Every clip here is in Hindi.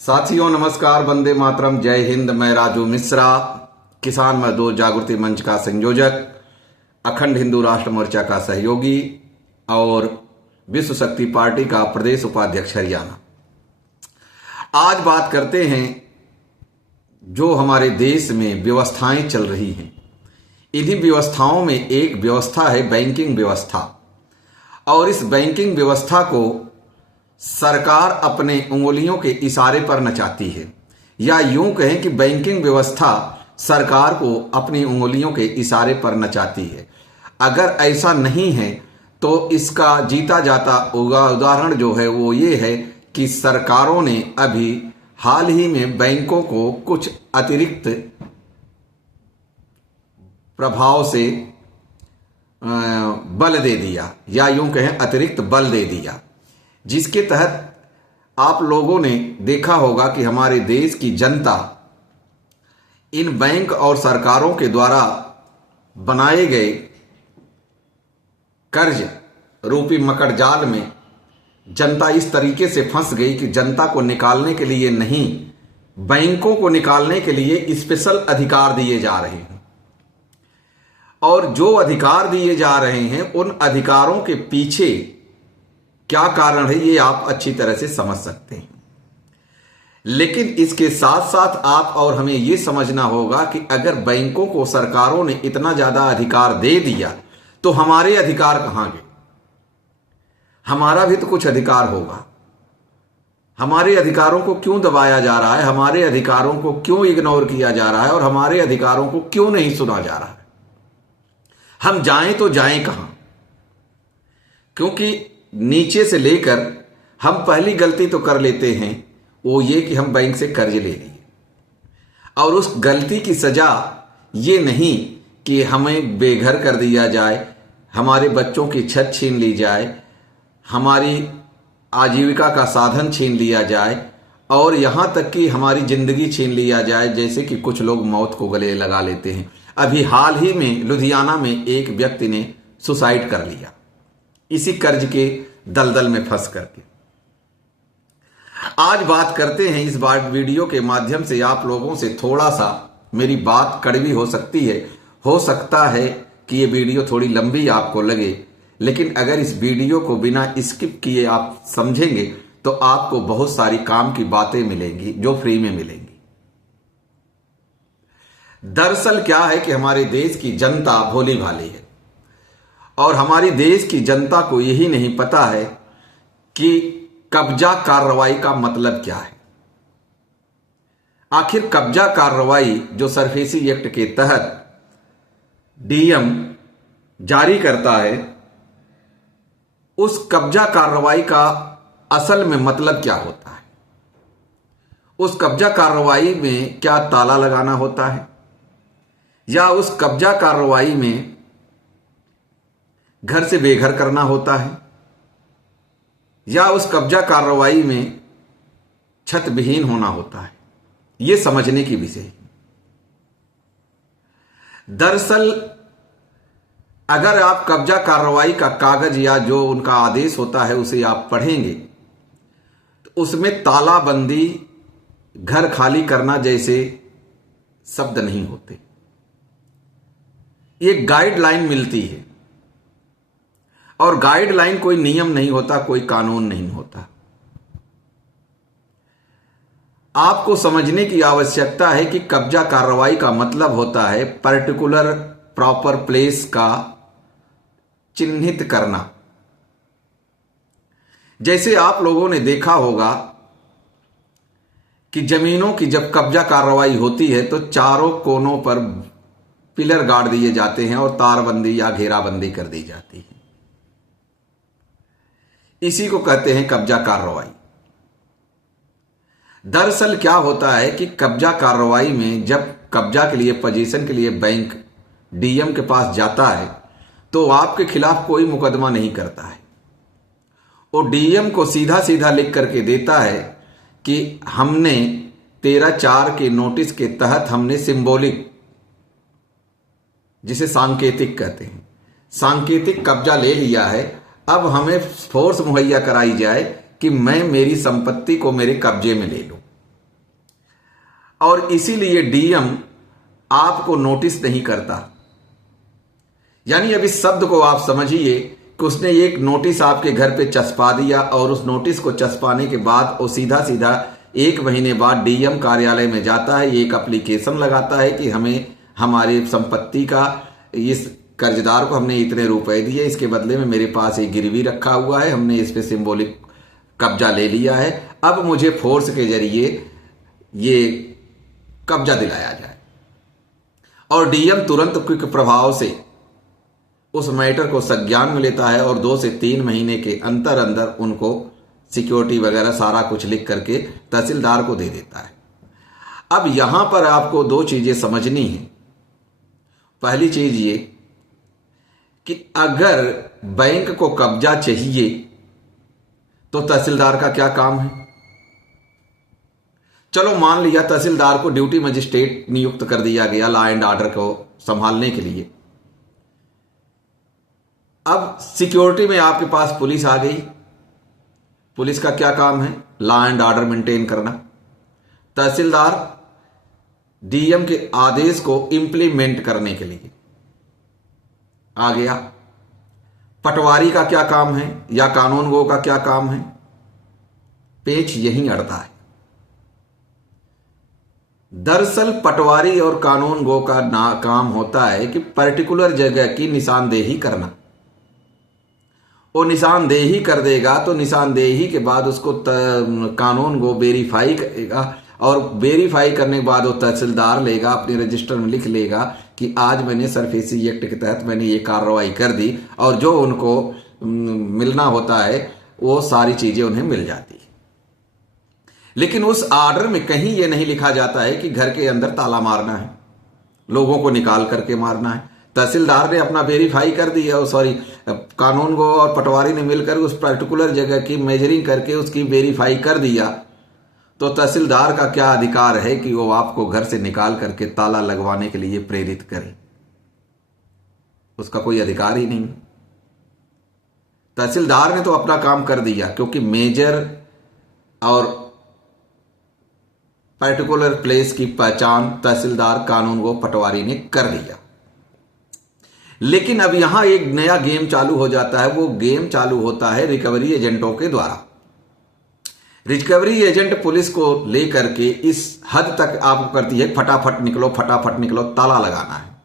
साथियों नमस्कार, वंदे मातरम, जय हिंद। मैं राजू मिश्रा, किसान मजदूर जागृति मंच का संयोजक, अखंड हिंदू राष्ट्र मोर्चा का सहयोगी और विश्व शक्ति पार्टी का प्रदेश उपाध्यक्ष हरियाणा। आज बात करते हैं जो हमारे देश में व्यवस्थाएं चल रही हैं। इन्हीं व्यवस्थाओं में एक व्यवस्था है बैंकिंग व्यवस्था, और इस बैंकिंग व्यवस्था को सरकार अपने उंगलियों के इशारे पर नचाती है, या यूं कहें कि बैंकिंग व्यवस्था सरकार को अपनी उंगलियों के इशारे पर नचाती है। अगर ऐसा नहीं है तो इसका जीता जाता उदाहरण जो है वो ये है कि सरकारों ने अभी हाल ही में बैंकों को कुछ अतिरिक्त प्रभाव से बल दे दिया, या यूं कहें अतिरिक्त बल दे दिया, जिसके तहत आप लोगों ने देखा होगा कि हमारे देश की जनता इन बैंक और सरकारों के द्वारा बनाए गए कर्ज रूपी मकड़ जाल में जनता इस तरीके से फंस गई कि जनता को निकालने के लिए नहीं, बैंकों को निकालने के लिए स्पेशल अधिकार दिए जा रहे हैं। और जो अधिकार दिए जा रहे हैं उन अधिकारों के पीछे क्या कारण है ये आप अच्छी तरह से समझ सकते हैं। लेकिन इसके साथ साथ आप और हमें ये समझना होगा कि अगर बैंकों को सरकारों ने इतना ज्यादा अधिकार दे दिया तो हमारे अधिकार कहां गए? हमारा भी तो कुछ अधिकार होगा। हमारे अधिकारों को क्यों दबाया जा रहा है? हमारे अधिकारों को क्यों इग्नोर किया जा रहा है? और हमारे अधिकारों को क्यों नहीं सुना जा रहा है? हम जाएं तो जाएं कहां? क्योंकि नीचे से लेकर हम पहली गलती तो कर लेते हैं, वो ये कि हम बैंक से कर्ज ले लिए, और उस गलती की सजा ये नहीं कि हमें बेघर कर दिया जाए, हमारे बच्चों की छत छीन ली जाए, हमारी आजीविका का साधन छीन लिया जाए, और यहां तक कि हमारी जिंदगी छीन लिया जाए, जैसे कि कुछ लोग मौत को गले लगा लेते हैं। अभी हाल ही में लुधियाना में एक व्यक्ति ने सुसाइड कर लिया इसी कर्ज के दलदल में फंस करके। आज बात करते हैं, इस बार वीडियो के माध्यम से आप लोगों से थोड़ा सा मेरी बात कड़वी हो सकती है, हो सकता है कि ये वीडियो थोड़ी लंबी आपको लगे, लेकिन अगर इस वीडियो को बिना स्किप किए आप समझेंगे तो आपको बहुत सारी काम की बातें मिलेंगी जो फ्री में मिलेंगी। दरअसल क्या है कि हमारे देश की जनता भोली भाली है, और हमारी देश की जनता को यही नहीं पता है कि कब्जा कार्रवाई का मतलब क्या है। आखिर कब्जा कार्रवाई जो सरफेसी एक्ट के तहत डीएम जारी करता है, उस कब्जा कार्रवाई का असल में मतलब क्या होता है? उस कब्जा कार्रवाई में क्या ताला लगाना होता है, या उस कब्जा कार्रवाई में घर से बेघर करना होता है, या उस कब्जा कार्रवाई में छत विहीन होना होता है? यह समझने की विषय है। दरअसल अगर आप कब्जा कार्रवाई का कागज या जो उनका आदेश होता है उसे आप पढ़ेंगे तो उसमें तालाबंदी, घर खाली करना जैसे शब्द नहीं होते। एक गाइडलाइन मिलती है, और गाइडलाइन कोई नियम नहीं होता, कोई कानून नहीं होता। आपको समझने की आवश्यकता है कि कब्जा कार्रवाई का मतलब होता है पर्टिकुलर प्रॉपर प्लेस का चिन्हित करना। जैसे आप लोगों ने देखा होगा कि जमीनों की जब कब्जा कार्रवाई होती है तो चारों कोनों पर पिलर गाड़ दिए जाते हैं और तारबंदी या घेराबंदी कर दी जाती है। इसी को कहते हैं कब्जा कार्रवाई। दरअसल क्या होता है कि कब्जा कार्रवाई में जब कब्जा के लिए, पोजीशन के लिए बैंक डीएम के पास जाता है तो आपके खिलाफ कोई मुकदमा नहीं करता है। वो डीएम को सीधा सीधा लिख करके देता है कि हमने 13(4) के नोटिस के तहत हमने सिंबॉलिक, जिसे सांकेतिक कहते हैं, सांकेतिक कब्जा ले लिया है। अब हमें फोर्स मुहैया कराई जाए कि मैं मेरी संपत्ति को मेरे कब्जे में ले लूं। और इसीलिए डीएम आपको नोटिस नहीं करता। यानी अब इस शब्द को आप समझिए कि उसने एक नोटिस आपके घर पे चस्पा दिया और उस नोटिस को चस्पाने के बाद वो सीधा सीधा 1 महीने बाद डीएम कार्यालय में जाता है, एक एप्लीकेशन लगाता है कि हमें हमारी संपत्ति का, इस कर्जदार को हमने इतने रुपए दिए, इसके बदले में मेरे पास एक गिरवी रखा हुआ है, हमने इस पे सिंबॉलिक कब्जा ले लिया है, अब मुझे फोर्स के जरिए ये कब्जा दिलाया जाए। और डीएम तुरंत क्विक प्रभाव से उस मैटर को संज्ञान में लेता है और 2 से 3 महीने के अंदर अंदर उनको सिक्योरिटी वगैरह सारा कुछ लिख करके तहसीलदार को दे देता है। अब यहां पर आपको 2 चीजें समझनी है। पहली चीज ये कि अगर बैंक को कब्जा चाहिए तो तहसीलदार का क्या काम है। चलो मान लिया तहसीलदार को ड्यूटी मजिस्ट्रेट नियुक्त कर दिया गया लॉ एंड ऑर्डर को संभालने के लिए। अब सिक्योरिटी में आपके पास पुलिस आ गई। पुलिस का क्या काम है? लॉ एंड ऑर्डर मेंटेन करना। तहसीलदार डीएम के आदेश को इंप्लीमेंट करने के लिए आ गया। पटवारी का क्या काम है या कानून गो का क्या काम है? पेच यहीं अड़ता है। दरअसल पटवारी और कानून गो का काम होता है कि पर्टिकुलर जगह की निशानदेही करना। वो निशानदेही कर देगा तो निशानदेही के बाद उसको कानून गो वेरीफाई करेगा और वेरीफाई करने के बाद वो तहसीलदार लेगा, अपने रजिस्टर में लिख लेगा कि आज मैंने सरफेसी एक्ट के तहत मैंने ये कार्रवाई कर दी, और जो उनको मिलना होता है वो सारी चीजें उन्हें मिल जाती है। लेकिन उस ऑर्डर में कहीं ये नहीं लिखा जाता है कि घर के अंदर ताला मारना है, लोगों को निकाल करके मारना है। तहसीलदार ने अपना वेरीफाई कर दिया, सॉरी कानून गो और पटवारी ने मिलकर उस पर्टिकुलर जगह की मेजरिंग करके उसकी वेरीफाई कर दिया, तो तहसीलदार का क्या अधिकार है कि वो आपको घर से निकाल करके ताला लगवाने के लिए प्रेरित करे? उसका कोई अधिकार ही नहीं। तहसीलदार ने तो अपना काम कर दिया, क्योंकि मेजर और पर्टिकुलर प्लेस की पहचान तहसीलदार कानून गो पटवारी ने कर दिया। लेकिन अब यहां एक नया गेम चालू हो जाता है। वो गेम चालू होता है रिकवरी एजेंटों के द्वारा। रिकवरी एजेंट पुलिस को लेकर के इस हद तक आपको करती है फटाफट निकलो, फटाफट निकलो, ताला लगाना है।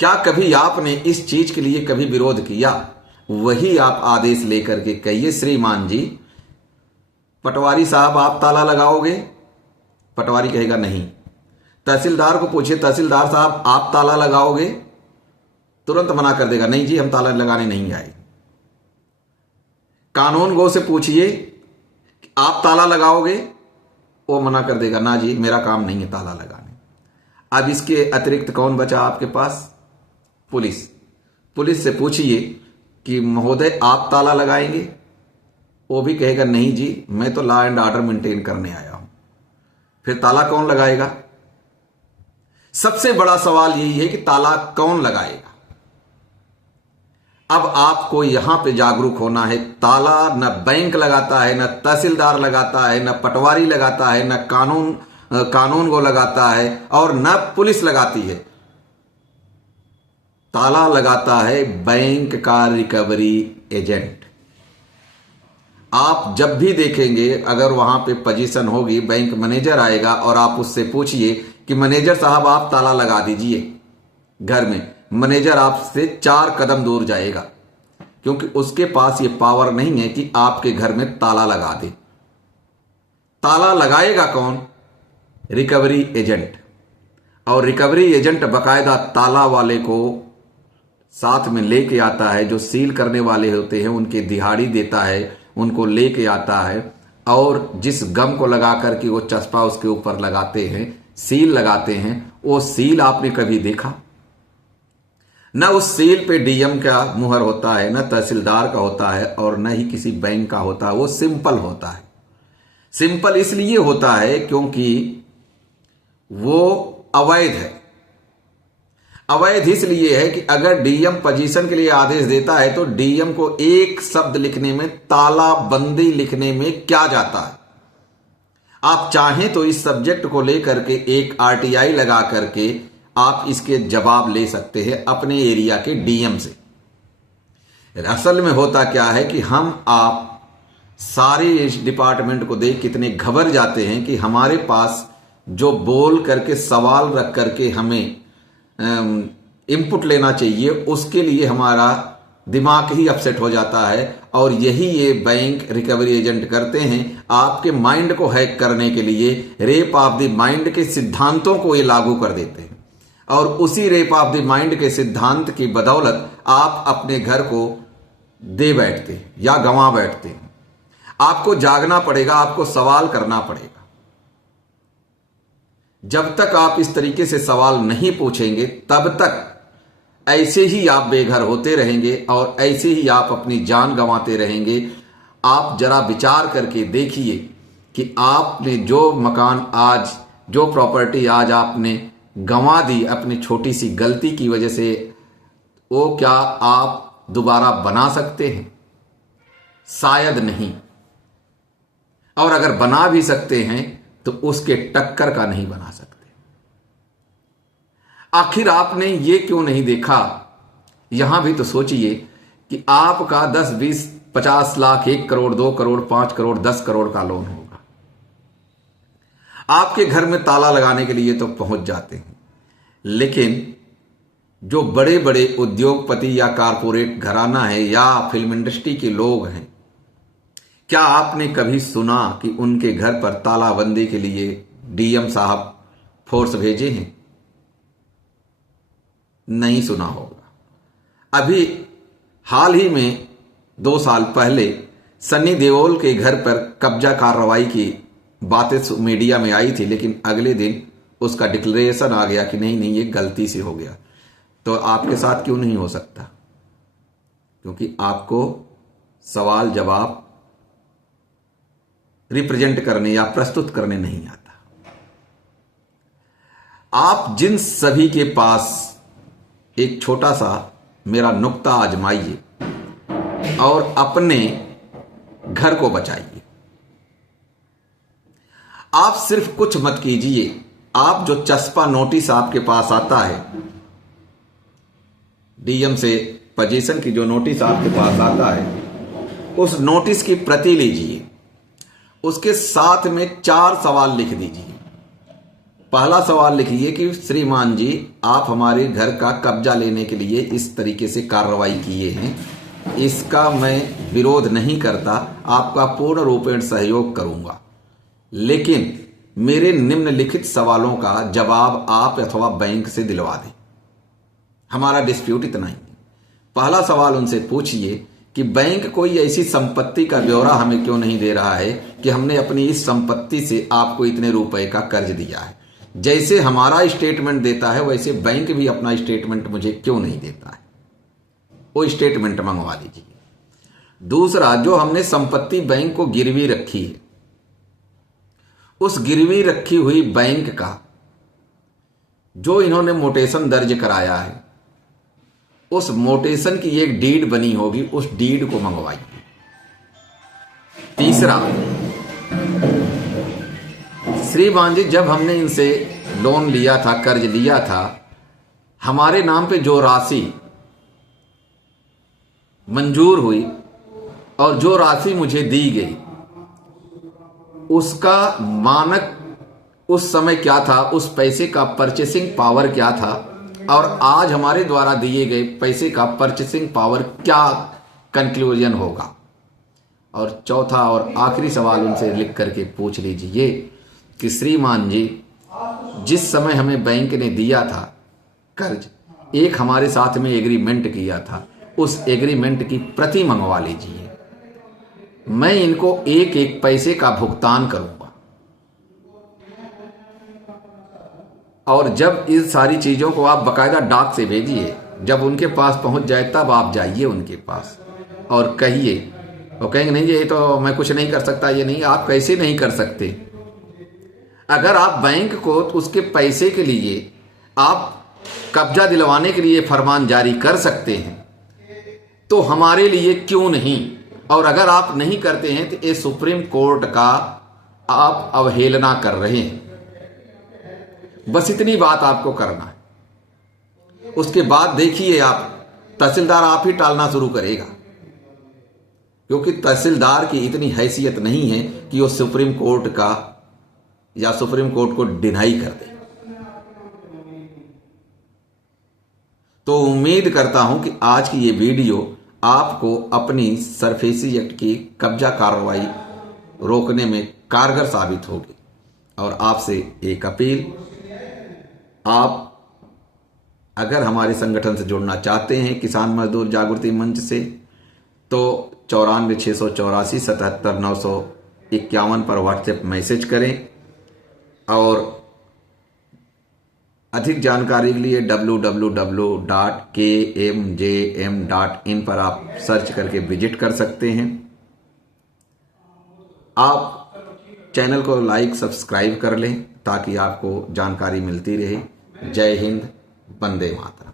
क्या कभी आपने इस चीज के लिए कभी विरोध किया? वही आप आदेश लेकर के कहिए, श्रीमान जी पटवारी साहब आप ताला लगाओगे? पटवारी कहेगा नहीं। तहसीलदार को पूछिए, तहसीलदार साहब आप ताला लगाओगे? तुरंत मना कर देगा, नहीं जी हम ताला लगाने नहीं आए। कानून गो से पूछिए आप ताला लगाओगे? वो मना कर देगा, ना जी मेरा काम नहीं है ताला लगाने। अब इसके अतिरिक्त कौन बचा आपके पास? पुलिस। पुलिस से पूछिए कि महोदय आप ताला लगाएंगे? वो भी कहेगा नहीं जी मैं तो लॉ एंड ऑर्डर मेंटेन करने आया हूं। फिर ताला कौन लगाएगा? सबसे बड़ा सवाल यही है कि ताला कौन लगाएगा। अब आपको यहां पे जागरूक होना है। ताला न बैंक लगाता है, न तहसीलदार लगाता है, न पटवारी लगाता है, न कानून को लगाता है, और न पुलिस लगाती है। ताला लगाता है बैंक का रिकवरी एजेंट। आप जब भी देखेंगे अगर वहां पे पोजीशन होगी, बैंक मैनेजर आएगा और आप उससे पूछिए कि मैनेजर साहब आप ताला लगा दीजिए घर में, मैनेजर आपसे 4 कदम दूर जाएगा, क्योंकि उसके पास ये पावर नहीं है कि आपके घर में ताला लगा दे। ताला लगाएगा कौन? Recovery agent. और रिकवरी एजेंट बकायदा ताला वाले को साथ में लेके आता है, जो सील करने वाले होते हैं उनके दिहाड़ी देता है, उनको लेके आता है, और जिस गम को लगा करके वो चस्पा उसके ऊपर लगाते हैं, सील लगाते हैं, वो सील आपने कभी देखा? न उस सील पे डीएम का मुहर होता है, न तहसीलदार का होता है, और न ही किसी बैंक का होता है। वो सिंपल होता है। सिंपल इसलिए होता है क्योंकि वो अवैध है। अवैध इसलिए है कि अगर डीएम पोजीशन के लिए आदेश देता है तो डीएम को एक शब्द लिखने में, तालाबंदी लिखने में क्या जाता है? आप चाहें तो इस सब्जेक्ट को लेकर के एक आरटीआई लगा करके आप इसके जवाब ले सकते हैं अपने एरिया के डीएम से। असल में होता क्या है कि हम आप सारे इस डिपार्टमेंट को देख कितने घबर जाते हैं कि हमारे पास जो बोल करके सवाल रख करके हमें इनपुट लेना चाहिए उसके लिए हमारा दिमाग ही अपसेट हो जाता है। और यही ये बैंक रिकवरी एजेंट करते हैं, आपके माइंड को हैक करने के लिए रेप ऑफ द माइंड के सिद्धांतों को ये लागू कर देते हैं और उसी रेप ऑफ द माइंड के सिद्धांत की बदौलत आप अपने घर को दे बैठते हैं या गंवा बैठते हैं। आपको जागना पड़ेगा, आपको सवाल करना पड़ेगा। जब तक आप इस तरीके से सवाल नहीं पूछेंगे तब तक ऐसे ही आप बेघर होते रहेंगे और ऐसे ही आप अपनी जान गंवाते रहेंगे। आप जरा विचार करके देखिए कि आपने जो मकान आज, जो प्रॉपर्टी आज आपने गंवा दी अपनी छोटी सी गलती की वजह से, वो क्या आप दोबारा बना सकते हैं? शायद नहीं। और अगर बना भी सकते हैं तो उसके टक्कर का नहीं बना सकते। आखिर आपने ये क्यों नहीं देखा? यहां भी तो सोचिए कि आपका 10, 20, 50 लाख, 1 करोड़, 2 करोड़, 5 करोड़, 10 करोड़ का लोन होगा। आपके घर में ताला लगाने के लिए तो पहुंच जाते हैं, लेकिन जो बड़े बड़े उद्योगपति या कारपोरेट घराना है या फिल्म इंडस्ट्री के लोग हैं, क्या आपने कभी सुना कि उनके घर पर तालाबंदी के लिए डीएम साहब फोर्स भेजे हैं? नहीं सुना होगा। अभी हाल ही में 2 साल पहले सनी देओल के घर पर कब्जा कार्रवाई की बातें मीडिया में आई थी, लेकिन अगले दिन उसका डिक्लेरेशन आ गया कि नहीं ये गलती से हो गया। तो आपके साथ क्यों नहीं हो सकता? क्योंकि आपको सवाल जवाब रिप्रेजेंट करने या प्रस्तुत करने नहीं आता। आप जिन सभी के पास एक छोटा सा मेरा नुक्ता आजमाइए और अपने घर को बचाइए। आप सिर्फ कुछ मत कीजिए। आप जो चस्पा नोटिस आपके पास आता है, डीएम से पोजीशन की जो नोटिस आपके पास आता है, उस नोटिस की प्रति लीजिए। उसके साथ में 4 सवाल लिख दीजिए। पहला सवाल लिखिए कि श्रीमान जी, आप हमारे घर का कब्जा लेने के लिए इस तरीके से कार्रवाई किए हैं, इसका मैं विरोध नहीं करता, आपका पूर्ण रूपेण सहयोग करूंगा, लेकिन मेरे निम्नलिखित सवालों का जवाब आप अथवा बैंक से दिलवा दें। हमारा डिस्प्यूट इतना ही है। पहला सवाल उनसे पूछिए कि बैंक कोई ऐसी संपत्ति का ब्यौरा हमें क्यों नहीं दे रहा है कि हमने अपनी इस संपत्ति से आपको इतने रुपए का कर्ज दिया है। जैसे हमारा स्टेटमेंट देता है वैसे बैंक भी अपना स्टेटमेंट मुझे क्यों नहीं देता है, वो स्टेटमेंट मंगवा लीजिए। दूसरा, जो हमने संपत्ति बैंक को गिरवी रखी है, उस गिरवी रखी हुई बैंक का जो इन्होंने मोटेशन दर्ज कराया है, उस मोटेशन की एक डीड बनी होगी, उस डीड को मंगवाइए। तीसरा, श्रीमान जी, जब हमने इनसे लोन लिया था, कर्ज लिया था, हमारे नाम पे जो राशि मंजूर हुई और जो राशि मुझे दी गई, उसका मानक उस समय क्या था, उस पैसे का परचेसिंग पावर क्या था, और आज हमारे द्वारा दिए गए पैसे का परचेसिंग पावर क्या कंक्लूजन होगा। और चौथा और आखिरी सवाल उनसे लिख करके पूछ लीजिए कि श्रीमान जी, जिस समय हमें बैंक ने दिया था कर्ज, एक हमारे साथ में एग्रीमेंट किया था, उस एग्रीमेंट की प्रति मंगवा लीजिए। मैं इनको एक एक पैसे का भुगतान करूंगा, और जब इस सारी चीजों को आप बकायदा डाक से भेजिए, जब उनके पास पहुंच जाए तब आप जाइए उनके पास और कहिए। वो कहेंगे नहीं ये तो मैं कुछ नहीं कर सकता, ये नहीं। आप कैसे नहीं कर सकते? अगर आप बैंक को उसके पैसे के लिए, आप कब्जा दिलवाने के लिए फरमान जारी कर सकते हैं, तो हमारे लिए क्यों नहीं? और अगर आप नहीं करते हैं तो ये सुप्रीम कोर्ट का आप अवहेलना कर रहे हैं। बस इतनी बात आपको करना है। उसके बाद देखिए आप, तहसीलदार आप ही टालना शुरू करेगा, क्योंकि तहसीलदार की इतनी हैसियत नहीं है कि वो सुप्रीम कोर्ट का या सुप्रीम कोर्ट को डिनाई कर दे। तो उम्मीद करता हूं कि आज की ये वीडियो आपको अपनी सरफेसी एक्ट की कब्जा कार्रवाई रोकने में कारगर साबित होगी। और आपसे एक अपील, आप अगर हमारे संगठन से जुड़ना चाहते हैं किसान मजदूर जागृति मंच से, तो 94 684 77 951 पर व्हाट्सएप मैसेज करें। और अधिक जानकारी के लिए www.kmjm.in पर आप सर्च करके विजिट कर सकते हैं। आप चैनल को लाइक सब्सक्राइब कर लें ताकि आपको जानकारी मिलती रहे। जय हिंद, वंदे मातरम।